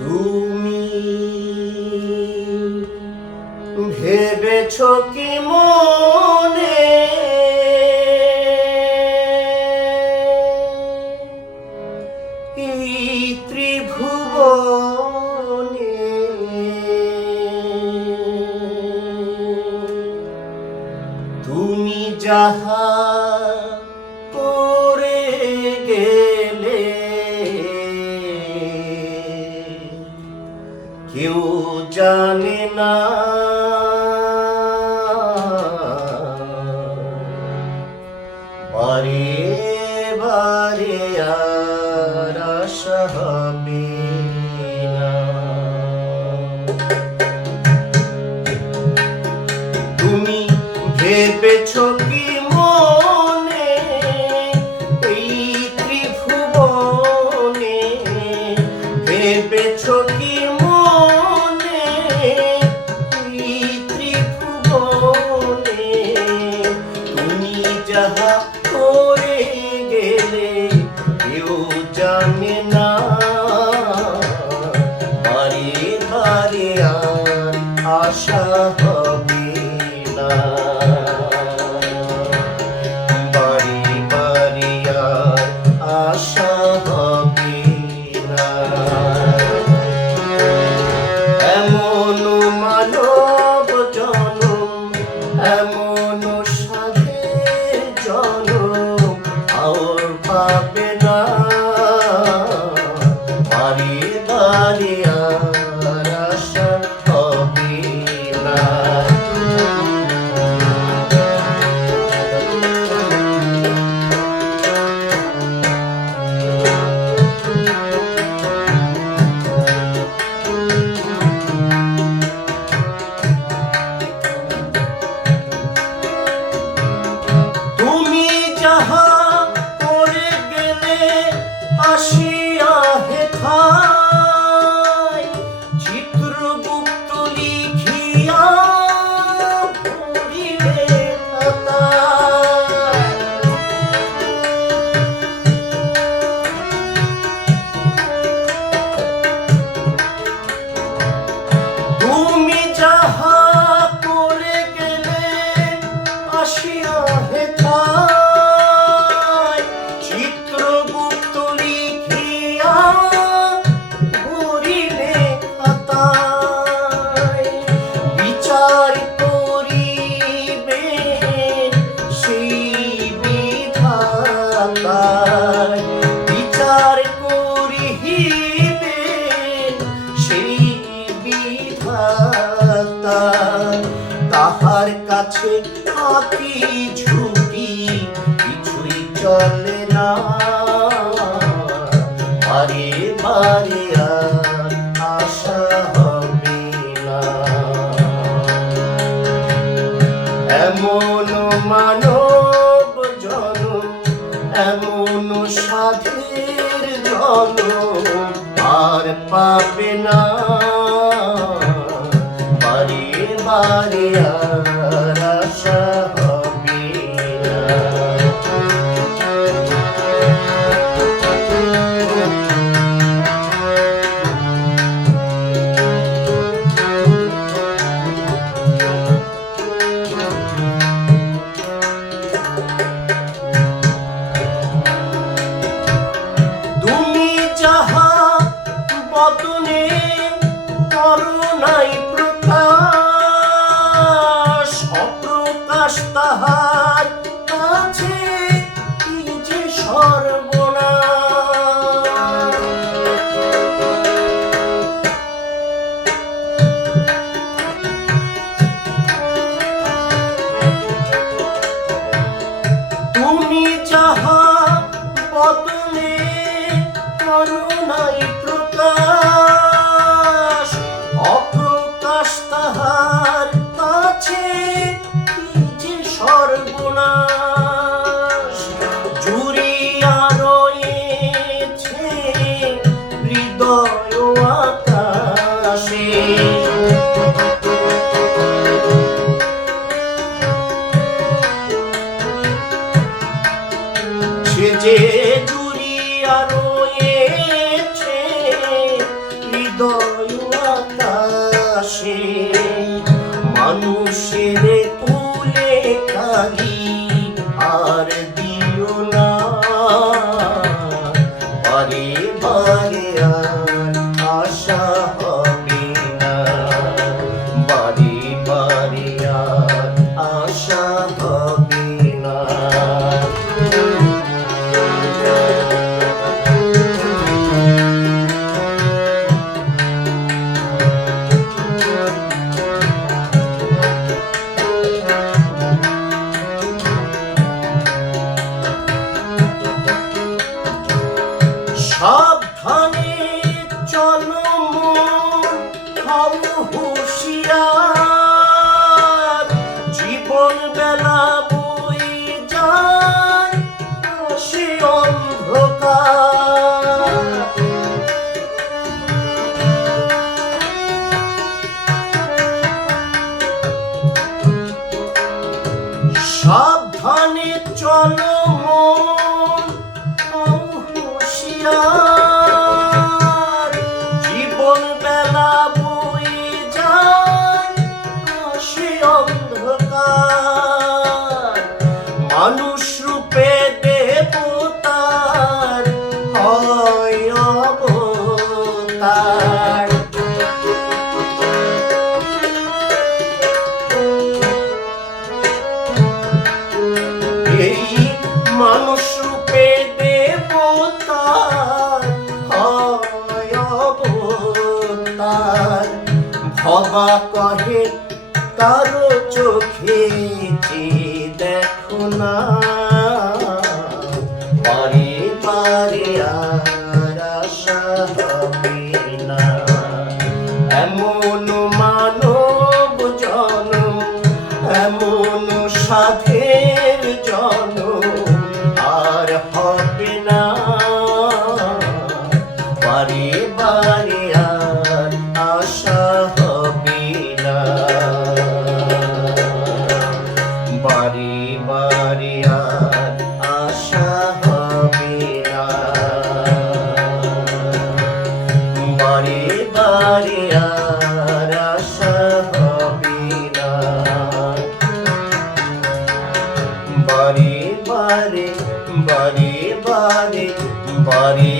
তুমি ভেবেছো কি মনে এই ত্রিভুবনে তুমি যাহা করে গেলে কেউ জানে না বারে বারে আর আশা হবে না। তুমি ভেবেছো কি মনে এই ত্রিভুবনে ভেবেছো কি মনে এই ত্রিভুবনে তুমি যাহা করে গেলে কেউ জানে না বারে বারে আর আশা হবে না। বারে বারে আর আশা হবে না। এমন মানব জনম এমন সাধের জনম আর পাবে না বারে বারে আর আশা হবে না। তুমি যাহা করে গেলে আসিয়া হেথায় চিত্রগুপ্ত লিখিয়া পড়িলে খাতায়। তুমি যাহা করে গেলে আসিয়া হেথায় চিত্রগুপ্ত লিখিয়া পড়িলে খাতায়। বিচার করিবে সেই বিধাতায় বিচার করিবে সেই বিধাতা তাহার কাছে হাতি ঝুঁকি কিছুই চলে না বারে বারে আর আশা হবে না। এমন মানব জনম এমন সাধের জনম আর পাবে না বারে বারে আর আশা হবে না। তুমি যাহা বদনে করুণাই প্রকাশ অপ্রকাশ তাহার কাছে কি যে সর্বনাশ। তুমি যাহা বদনে করুণাই প্রকাশ বারে বারে আর আশা হবে না, বারে বারে আর আশা হবে না। সাবধানে চলো মন, হও হুঁশিয়ার, জীবন বেলা বই যায় সে অন্ধকার। সাবধানে চলো মন, হও হুঁশিয়ার, জীবন বেলা বই যায় সে অন্ধকার। মানুষ রূপে দেবতার হয় অবতার। এই মানুষ রূপে দেবতার হয় অবতার। ভবা কহে কারো চোখে যে দেখো না, বারে বারে আর আশা হবে না। এমন মানব জনম, এমন সাধের জনম আর হবে না, বারে বারে আর আশা হবে না, বারে বারে আর আশা হবে না, বারে বারে আর আশা হবে না, বারে বারে বারে বারে বারে